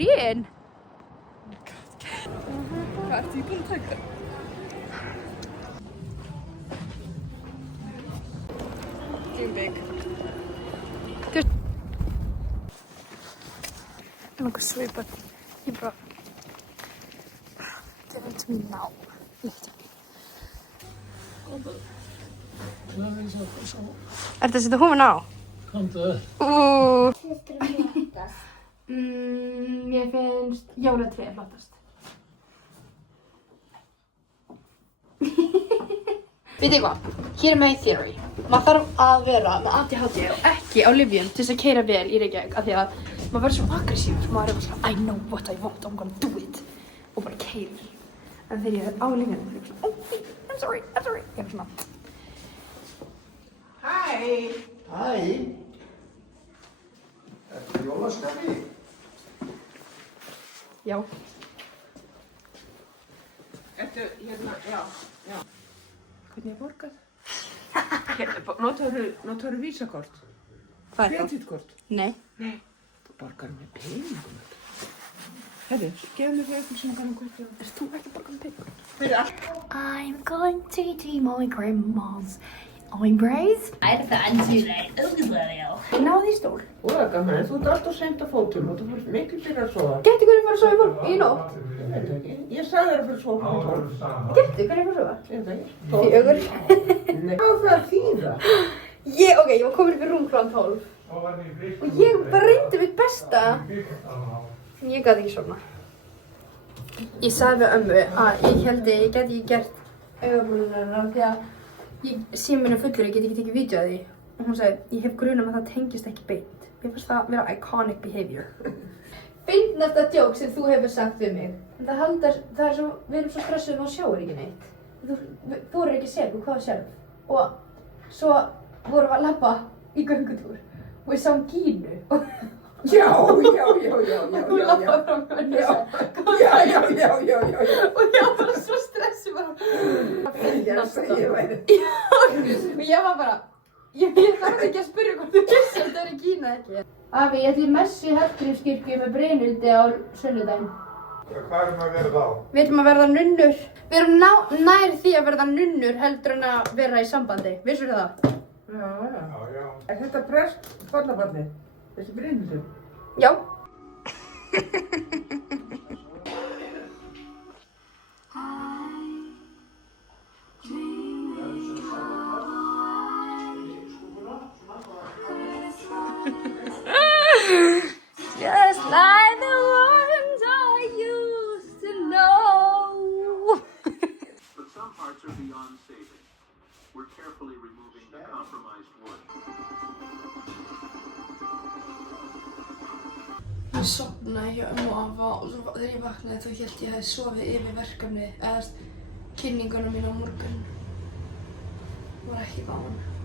Hrén? Hvað ertu í búin að taka? Dream big. Nokkuð svipað. Ég bara... Give it to me now. Líkt. Ertu að setja húfuna á? Komdu. Mér finnst jólatréð flottast. Vitið þið hvað? Hér er my theory. Maður þarf að vera með ADHD og ekki á lyfjum til þess að keyra vel í Reykjavík af því að maður verður svo aggressífur. Maður er bara svona I know what I want, I'm gonna do it. Og bara keyrir. En þegar ég er á lyfjum, þá er ég svona oh, I'm sorry. Ég er svona Hæ! Hæ. Ertu í jólaskapi? já. Ertu hérna, já. Hvernig er borgað? Notarðu vísakort? Hvað er það? Kreditkort? Nei. Þú borgar með peningum. Herru, gefðu mér fyrir upplýsingar um hvað það. Erst þú ekki að borga með peningum? Fyrir allt. I'm going to do my grandma's eyebrows. Er það andjulega auðvitað? Náðu í stól. Óða gaman, en þú ert alltaf seint á fótum og þú fórst miklu fyrir að sofa. Gettu hvernig fara að sofa í nótt? Ég veit ekki. Ég sagði þér að fyrir að sofa á 12. Gettu hvernig fara að sofa? Ég veit ekki. Fjögur. Nei. Hvað það að þýða? Ég var komin upp í rúm klukkan 12. Og ég bara reyndi mitt besta. En ég gat ekki sofna. Ég sagði við ömmu að ég held að ég geti ekki gert augabrúnirnar því að síminn er fullur, ég get ekki tekið vídeo af því. Og hún sagði, ég hef grunað að það tengist ekki beint. Mér fannst það vera iconic behavior. Fyndnasta djók sem þú hefur sagt við mig. Það er svo, við erum svo stressuð að maður sjáir ekki neitt. Þú er ekki sér, þú hvað sjálf. Og svo vorum við að labba í göngutúr og við sáum Gínu. Já. Og hún labbaði fram með henni og sagði, og ég var bara svo stressuð bara. Og ég var bara, ég þarf ekki að spyrja hvort þú vissi að þetta er Gína ekki. Afi, ég ætla í messu í Hallgrímskirkju með Brynhildi á sunnudaginn. Hvað erum að vera þá? Við ætlum að verða nunnur. Við erum nær því að verða nunnur heldur en að vera í sambandi. Vissur það? Já. Já. Er þetta prest barnabarnið? Þessi Brynhildur? Já. Just like the ones I used to know. But some parts are beyond saving. We're carefully removing the compromised wood. Ég sofnaði hjá ömmu og afa og svo þegar ég vaknaði þá hélt ég hefði sofið yfir verkefni eða kynninguna mín á morgun. Það var ekki gaman.